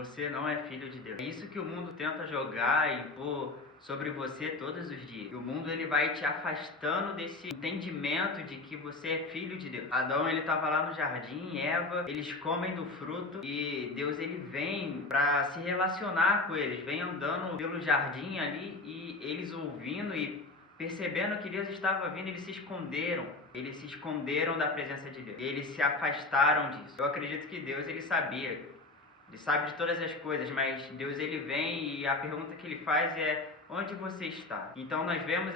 você não é filho de Deus. É isso que o mundo tenta jogar e impor sobre você todos os dias. E o mundo ele vai te afastando desse entendimento de que você é filho de Deus. Adão ele estava lá no jardim, Eva, eles comem do fruto e Deus ele vem para se relacionar com eles, vem andando pelo jardim ali e eles ouvindo e percebendo que Deus estava vindo, eles se esconderam. Eles se esconderam da presença de Deus. Eles se afastaram disso. Eu acredito que Deus ele sabia. Ele sabe de todas as coisas, mas Deus ele vem e a pergunta que ele faz é: onde você está? Então nós vemos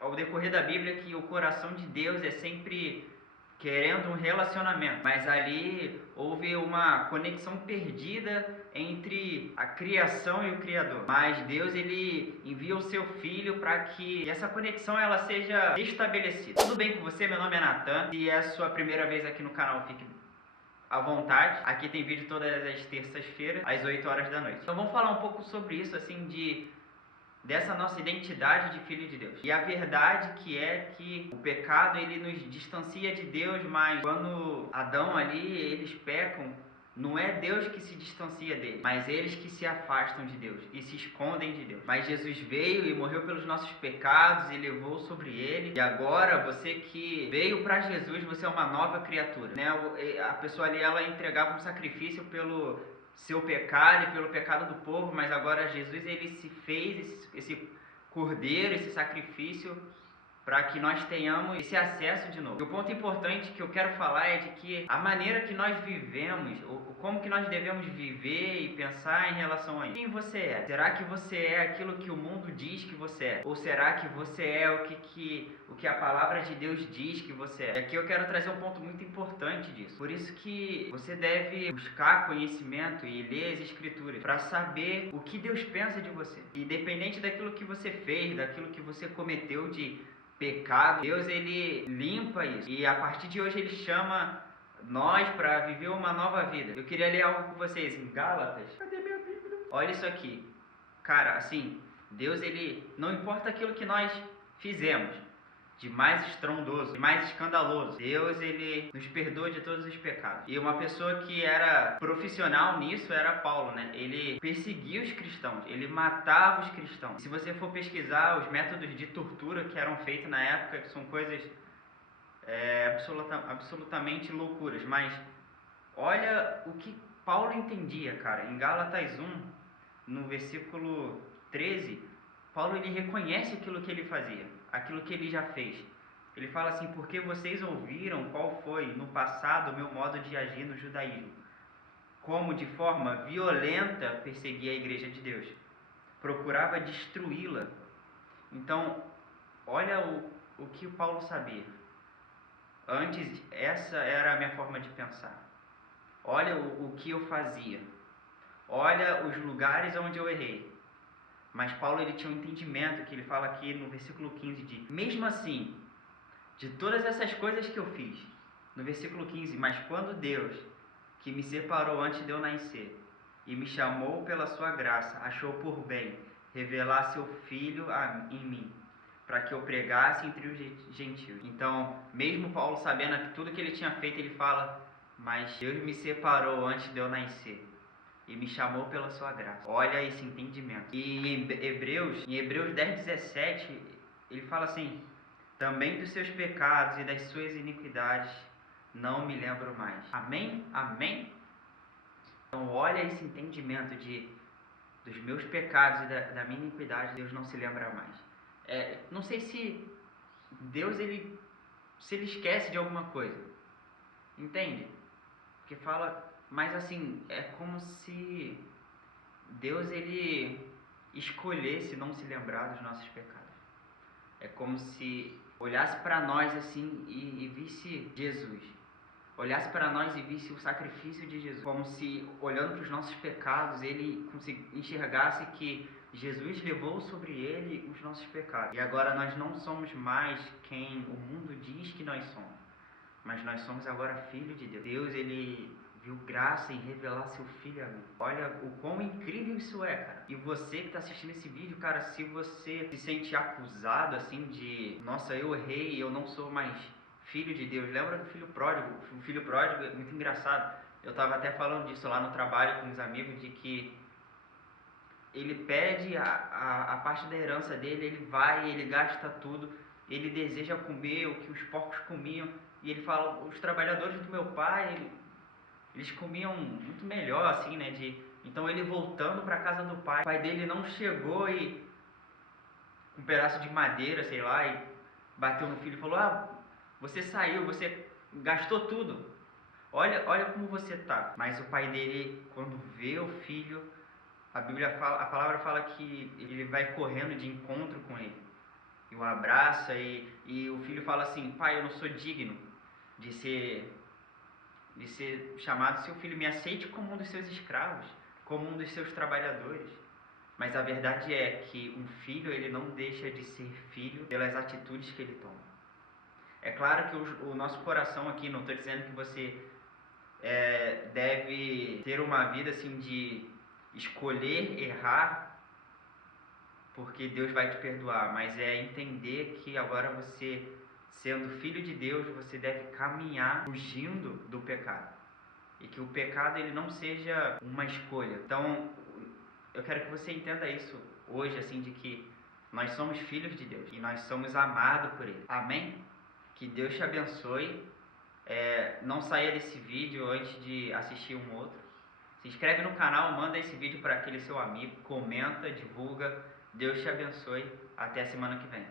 ao decorrer da Bíblia que o coração de Deus é sempre querendo um relacionamento, mas ali houve uma conexão perdida entre a criação e o Criador. Mas Deus ele envia o seu Filho para que essa conexão ela seja estabelecida. Tudo bem com você? Meu nome é Nathan. Se é a sua primeira vez aqui no canal, fique à vontade. Aqui tem vídeo todas as terças-feiras, às 8 horas da noite. Então vamos falar um pouco sobre isso, assim, dessa nossa identidade de filho de Deus. E a verdade que é que o pecado ele nos distancia de Deus, mas quando Adão ali, eles pecam, não é Deus que se distancia dele, mas eles que se afastam de Deus e se escondem de Deus. Mas Jesus veio e morreu pelos nossos pecados e levou sobre ele. E agora, você que veio para Jesus, você é uma nova criatura, né? A pessoa ali, ela entregava um sacrifício pelo seu pecado e pelo pecado do povo, mas agora Jesus ele se fez esse cordeiro, esse sacrifício para que nós tenhamos esse acesso de novo. E o ponto importante que eu quero falar é de que a maneira que nós vivemos, como que nós devemos viver e pensar em relação a isso. Quem você é? Será que você é aquilo que o mundo diz que você é? Ou será que você é o que a palavra de Deus diz que você é? E aqui eu quero trazer um ponto muito importante disso. Por isso que você deve buscar conhecimento e ler as escrituras para saber o que Deus pensa de você. Independente daquilo que você fez, daquilo que você cometeu de pecado, Deus ele limpa isso e a partir de hoje ele chama nós para viver uma nova vida. Eu queria ler algo com vocês em Gálatas. Cadê minha Bíblia? Olha isso aqui, cara, assim, Deus ele não importa aquilo que nós fizemos de mais estrondoso, de mais escandaloso, Deus ele nos perdoa de todos os pecados. E uma pessoa que era profissional nisso era Paulo, né? Ele perseguia os cristãos, ele matava os cristãos. E se você for pesquisar os métodos de tortura que eram feitos na época, que são coisas absolutamente loucuras, mas olha o que Paulo entendia, cara. Em Gálatas 1, no versículo 13, Paulo ele reconhece aquilo que ele fazia, aquilo que ele já fez. Ele fala assim: porque vocês ouviram qual foi no passado o meu modo de agir no judaísmo, como de forma violenta perseguia a igreja de Deus, procurava destruí-la. Então, olha o que Paulo sabia. Antes, essa era a minha forma de pensar. Olha o que eu fazia. Olha os lugares onde eu errei. Mas Paulo ele tinha um entendimento que ele fala aqui no versículo 15 de: mesmo assim, de todas essas coisas que eu fiz, no versículo 15, mas quando Deus, que me separou antes de eu nascer e me chamou pela sua graça, achou por bem revelar seu Filho em mim, para que eu pregasse entre os gentios. Então, mesmo Paulo sabendo que tudo que ele tinha feito, ele fala: mas Deus me separou antes de eu nascer e me chamou pela sua graça. Olha esse entendimento. E em Hebreus 10:17, ele fala assim: também dos seus pecados e das suas iniquidades não me lembro mais. Amém? Amém? Então olha esse entendimento dos meus pecados e da minha iniquidade, Deus não se lembra mais. Não sei se Deus se ele esquece de alguma coisa. Entende? Porque fala, mas assim, é como se Deus ele escolhesse não se lembrar dos nossos pecados. É como se olhasse para nós assim e visse Jesus. Olhasse para nós e visse o sacrifício de Jesus. Como se, olhando para os nossos pecados, ele enxergasse que Jesus levou sobre ele os nossos pecados. E agora nós não somos mais quem o mundo diz que nós somos, mas nós somos agora filhos de Deus. Deus, ele viu graça em revelar seu Filho a mim. Olha o quão incrível isso é, cara. E você que está assistindo esse vídeo, cara, se você se sente acusado, assim, de nossa, eu errei, eu não sou mais filho de Deus. Lembra do filho pródigo? O filho pródigo é muito engraçado. Eu tava até falando disso lá no trabalho com os amigos, de que ele pede a parte da herança dele, ele vai, ele gasta tudo, ele deseja comer o que os porcos comiam, e ele fala, os trabalhadores do meu pai, eles comiam muito melhor, assim, né, então ele voltando para casa do pai, o pai dele não chegou e com um pedaço de madeira, sei lá, e bateu no filho e falou, você saiu, você gastou tudo, olha como você tá. Mas o pai dele, quando vê o filho, a palavra fala que ele vai correndo de encontro com ele e o abraça, e o filho fala assim, pai, eu não sou digno de ser chamado, seu filho me aceite como um dos seus escravos, como um dos seus trabalhadores. Mas a verdade é que um filho, ele não deixa de ser filho pelas atitudes que ele toma. É claro que o nosso coração aqui, não estou dizendo que você deve ter uma vida assim de escolher errar porque Deus vai te perdoar, mas é entender que agora você, sendo filho de Deus, você deve caminhar fugindo do pecado. E que o pecado ele não seja uma escolha. Então, eu quero que você entenda isso hoje, assim, de que nós somos filhos de Deus e nós somos amados por Ele. Amém? Que Deus te abençoe. Não saia desse vídeo antes de assistir um outro. Se inscreve no canal, manda esse vídeo para aquele seu amigo, comenta, divulga. Deus te abençoe. Até a semana que vem.